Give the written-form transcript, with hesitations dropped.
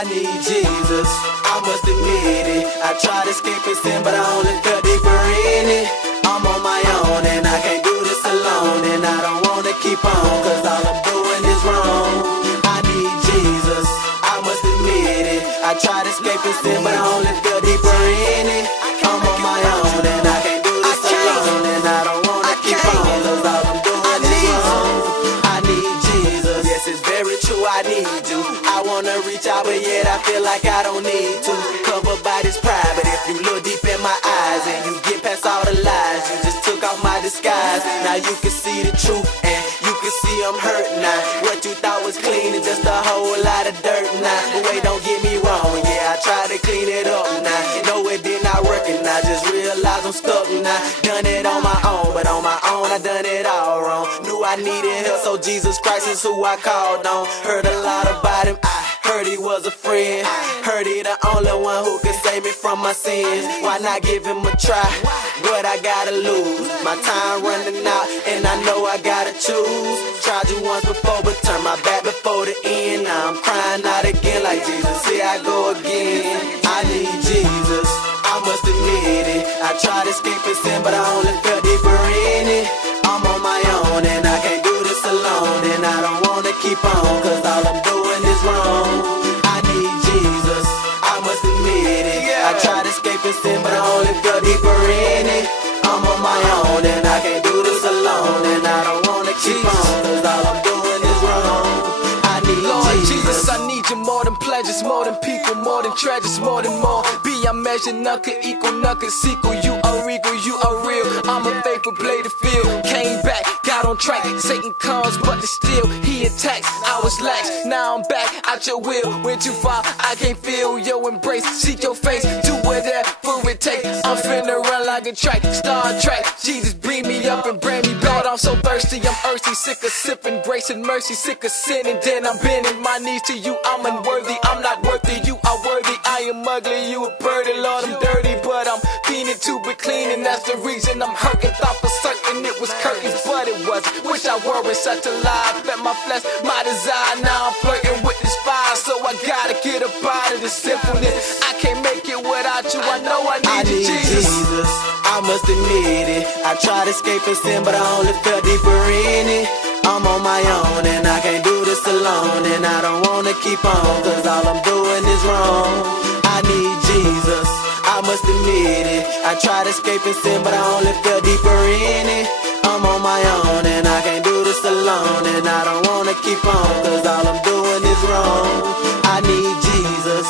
I need Jesus, I must admit it. I tried escaping sin, but I only fell deeper in it. I'm on my own and I can't do this alone, and I don't wanna keep on, cause all I'm doing is wrong. I need Jesus, I must admit it. I tried escaping sin, but I only fell deeper in it. I'm on my own and I can't do this alone, and I don't wanna keep on, cause all I'm doing is wrong. I need Jesus, yes, it's very true, I need you. I wanna reach out, but yet I feel like I don't need to. Covered by this pride, but if you look deep in my eyes and you get past all the lies, you just took off my disguise. Now you can see the truth and you can see I'm hurt now. What you thought was clean is just a whole lot of dirt now. But wait, don't get me wrong, yeah, I tried to clean it up now. No, it did not work and I just realized I'm stuck now. Done it on my own, but on my own I done it all wrong. Knew I needed help, so Jesus Christ is who I called on. Heard a lot about him, I heard he was a friend. Heard he the only one who could save me from my sins. Why not give him a try? What I gotta lose? My time running out and I know I gotta choose. Tried you once before but turned my back before the end. Now I'm crying out again like Jesus, here I go again. I need Jesus, I must admit it. I tried escaping sin but I only fell deeper in it. I'm on my own and I can't do this alone, and I don't wanna keep on, cause all I'm doing is wrong. I need Jesus, I must admit it. I tried escaping sin but I only fell deeper in it. I'm on my own and I can't do this alone, and I don't wanna keep on, cause all I'm doing is wrong. I need Lord Jesus, I need you more than pleasures, more than people, more than treasures, more than more. Beyond measure, none could equal, none could sequel. You are regal, you are real. I'm a faithful play the field. Came back, got on track. Satan comes, but still he attacks. I was lax, now I'm back out your will. Went too far, I can't feel your embrace. Seek your face, do whatever it takes. I'm finna run like a track, Star Trek. Jesus, bring me up and bring me back. I'm so thirsty, I'm thirsty, sick of sipping grace and mercy, sick of sinning. Then I'm bending my knees to you. I'm unworthy, I'm not worthy. You are worthy. I am ugly, you a birdie, Lord. I'm dirty, but I'm fiending to be clean, and that's the reason I'm hurting. Thought for certain it was curtains, but it wasn't. Wish I were in such a lie. Fed my flesh, my desire. Now I'm flirting with this fire, so I gotta get up out of this sinfulness. I can't make it without you. I know I need you, Jesus. I must admit it. I tried escaping sin, but I only fell deeper in it. I'm on my own and I can't do this alone, and I don't wanna keep on, cause all I'm doing is wrong. I need Jesus, I must admit it. I tried escaping sin, but I only fell deeper in it. I'm on my own and I can't do this alone, and I don't wanna keep on, cause all I'm doing is wrong. I need Jesus.